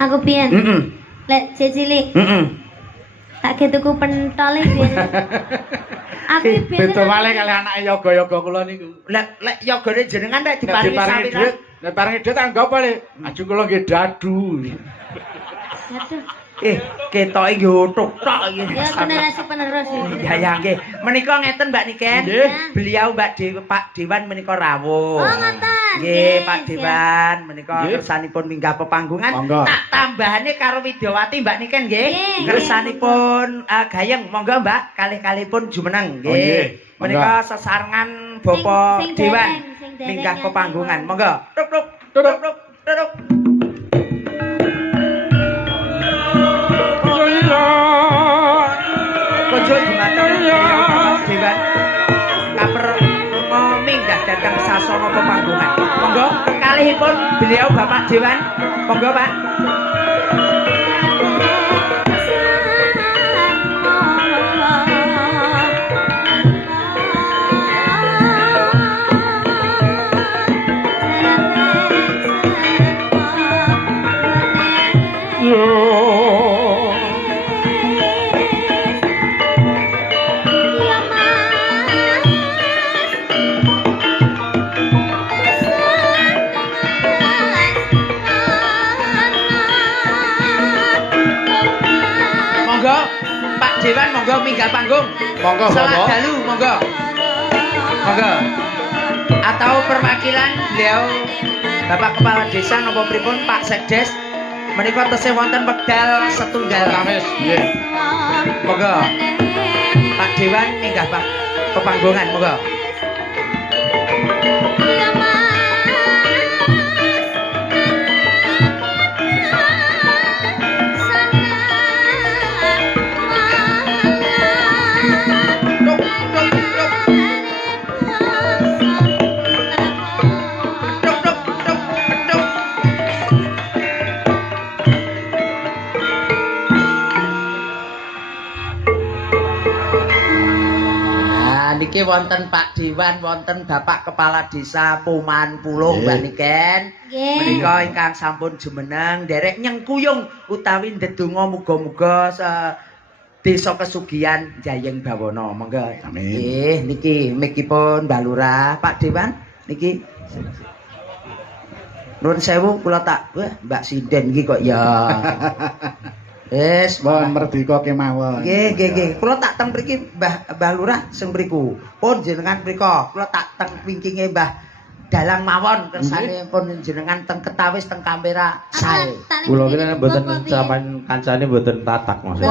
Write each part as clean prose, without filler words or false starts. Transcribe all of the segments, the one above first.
Aku pian. Lek cilik. Tak tuku pentol iki. Aku pian. Beto malih kali anake yoga-yoga kula niku. Lek yogane jenengan nek diparingi sampeyan. Nek paringi dhuwit tak nggo apa le? Aju kula nggih dadu. Aduh. Ketoke nggih utuk tok iki. Ya generasi penerus iki. Ya nggih. Menika ngeten Mbak Niken. Beliau Pak Dewan menika rawuh. Oh, ngoten. Nggih, Pak Dewan menika kersanipun minggah pepanggungan. Tak tambahane karo Widyawati Mbak Niken nggih. Kersanipun gayeng. Monggo Mbak, kalih-kalihipun jumeneng nggih. Menika sesarengan Bapak Dewan minggah pepanggungan. Monggo. Tuk. Konjo dumateng Dewan kaper minggah dhateng sasana pepanggungan. Monggo kekalihipun beliau Bapak Dewan. Monggo Pak. Dewan monggo minggah panggung. Monggo salat dalu monggo. Atau perwakilan beliau Bapak Kepala Desa napa pripun Pak Sekdes menika tesih wonten wekdal setunggal Kamis nggih. Monggo. Pak Dewan minggah pepanggungan monggo. Niki wonten Pak Dewan, wonten Bapak Kepala Desa Puman Pulung Mbak Niken. Menika ingkang sampun jumeneng derek nyengkuyung utawi ndedonga muga-muga desa kesugihan Jayeng Bawana. Monggo. Amin. Nggih, niki mikipun Mbak Lurah, Pak Dewan niki. Nuwun sewu kula tak Mbak Sinden iki kok ya. Wis, Mohon merdeka kemawon. Nggih. Kula tak teng mriki Mbah Lurah sing mriku. Pun jenengan mrika. Kula tak teng wingkinge Mbah Dalang mawon kersane pun jenengan teng Ketawis teng kamera sae. Kula kene mboten sampean kancane mboten tatak Mas.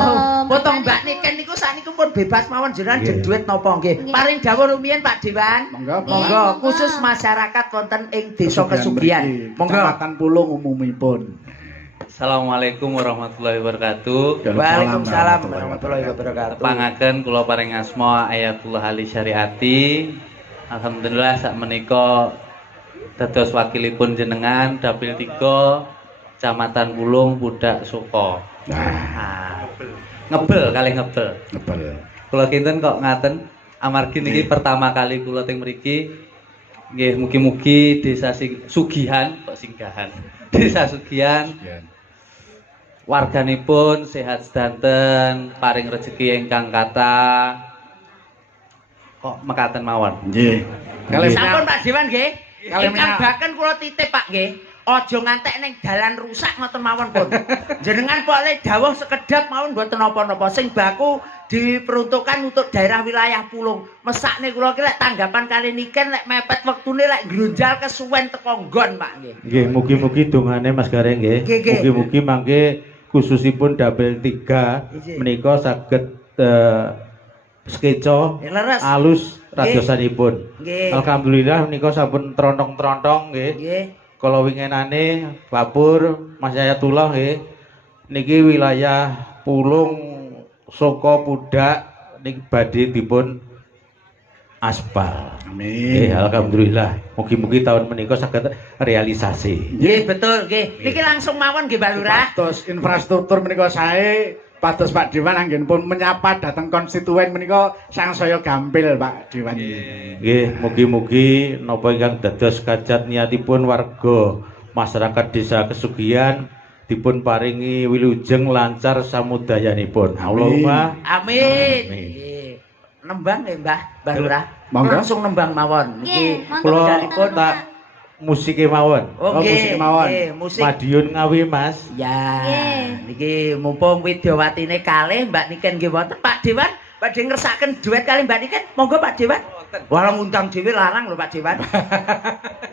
Potong Mbak Niken niku sakniku pun bebas mawon jenengan jedhuit napa nggih. Paring dawuh rumiyin Pak Dewan. Monggo khusus masyarakat wonten ing desa kesugihan. Monggo. Kecamatan Pulung umumipun. Assalamualaikum warahmatullahi wabarakatuh. Waalaikumsalam warahmatullahi wabarakatuh. Pangaken kula paring asma Ayatullah Ali Syariati. Alhamdulillah sak menika dados wakilipun jenengan Dapil 3 Kecamatan Pulung Budak Suko. Ngebel. Kula kinten kok ngaten amargi niki pertama kali kula teng mriki. Nggih mugi-mugi desa Sugihan kok singgahan. Desa Sugihan. Warganipun sehat sedanten, paring rezeki ingkang kathah. Kok mekaten mawon. Nggih. Sampun Pak Dewan nggih. Ingkang baken kula titip Pak nggih. Aja ngantek ning dalan rusak ngoten mawon pun. Jenengan kok le dawuh sekedap mawon mboten napa-napa. Sing baku diperuntukkan untuk daerah wilayah Pulung. Mesakne kula ki lek tanggapan kali niken lek mepet wektune lek glonjal kesuwen teko nggon Pak nggih. Nggih, mugi-mugi dongane Mas Gareng nggih. Mugi-mugi mangke khususipun Dapil 3 menika saged skeca alus radiosanipun. Alhamdulillah menika sampun trontong-trontong nggih. Kala winginane Bapur Mas Ayatullah nggih. Niki wilayah Pulung Soko Pudak niki badhe dipun aspal. Amin. Alhamdulillah. Mugi-mugi tahun menika saged realisasi. Nggih, betul nggih. Niki langsung mawon nggih Mbak Lurah. Pados infrastruktur menika sae, pados Pak Dewan anggenipun menyapa dhateng konstituen menika sangsaya gampil Pak Dewan. Nggih, mugi-mugi napa ingkang dados kajat niatipun warga masyarakat Desa Kesugihan dipun paringi wilujeng lancar samudayanipun. Allahumma amin. Nggih. Nembang nggih Mbah Lurah. Monggo. Langsung nembang mawon. Nggih, Niki monggo. dalipun tak musike mawon. Oh, musik mawon. Musik. Madiun Ngawi Mas. Ya. Nggih. Niki mumpung Widyawatine kalih Mbak Niken nggih wonten Pak Dewan, badhe ngersakaken duet kali Mbak Niken. Monggo Pak Dewan. Walau ngundang dhewe larang lho Pak Dewan.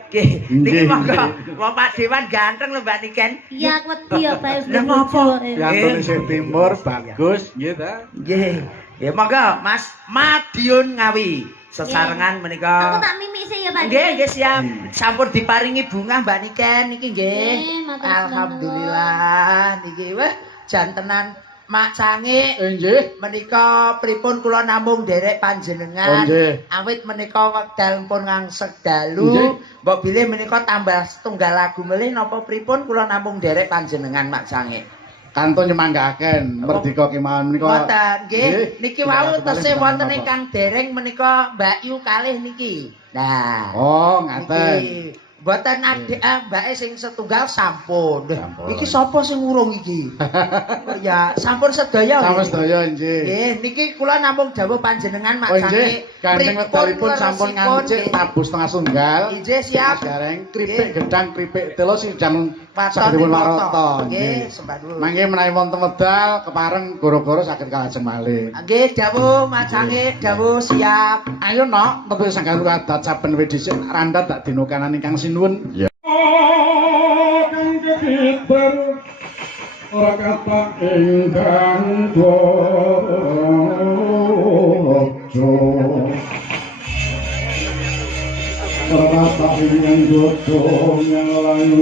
Nggih, niki monggo. Wong Pak Dewan ganteng lho Mbak Niken. Iya, aku wedi ya Pak wis Lah ngopo? Yang sing timur bagus nggih ta. Nggih. Ya monggo Mas Madiun Ngawi. Sesarengan Aku menika. tak mimik sih ya Pak. Nggih, nggih siap. Sampun diparingi bunga Mbak Niken niki nggih. Nggih, matur nuwun. Alhamdulillah niki wah jantenan Mak Sangi. Nggih. Menika pripun kula namung derek Oh, panjenengan. nggih. Awit menika wekdal pun ngangsek Nggih. dalu. Mbok bilih menika tambah setunggal lagu melih napa pripun kula namung derek panjenengan Mak Sangi. Kantun nyemanggaaken merdeka kemawon menika. Wonten nggih. Niki wau tesih wonten Napa? ingkang dereng menika Mbak Yu kalih niki. Nah. Oh, ngaten. Niki mboten adik mbake sing setunggal sampun. Sampun. Iki sapa sing urung iki? Ya sampun sedaya. Sampun nggih. sedaya nggih. Nggih, niki kula namung dawuh panjenengan Mak Oh Sangi. nggih, gandeng pripun wekdalipun sampun leresipun, ngancik nggih. tabuh setengah sunggal. Nggih, siap. Gareng kripik gedang kripik telo sing jam Waton sagedipun ing warata. warata. Nggih, sembah nuwun. Mangke menawi wonten medal kepareng goro-goro saged kalajeng malih. Nggih, dawuh Mak Sangi, dawuh siap. Ayo nok, metu sanggan adat saben wit dhisik randhat tak dinokanan ingkang sinuwun. Ya. Kang kepiber ora kata ingkang dojo. Ora kata ingkang dojo yang layu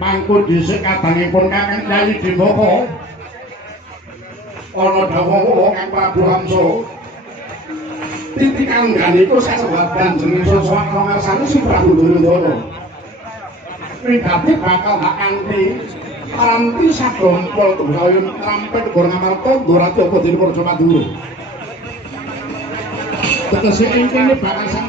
mangku dhisik kadangipun Kakang Kyai Diboko. Ana dawuh Kang Prabu Hamsa. Titikan niku sasebadan jeneng sosok ngarsane si Prabu Duryudana. Wigati bakal hak kanthi sagompol tugayun rampet Gor Ngamarta Gorati apa dene Praja Madura. Tegese ingkang bakal sang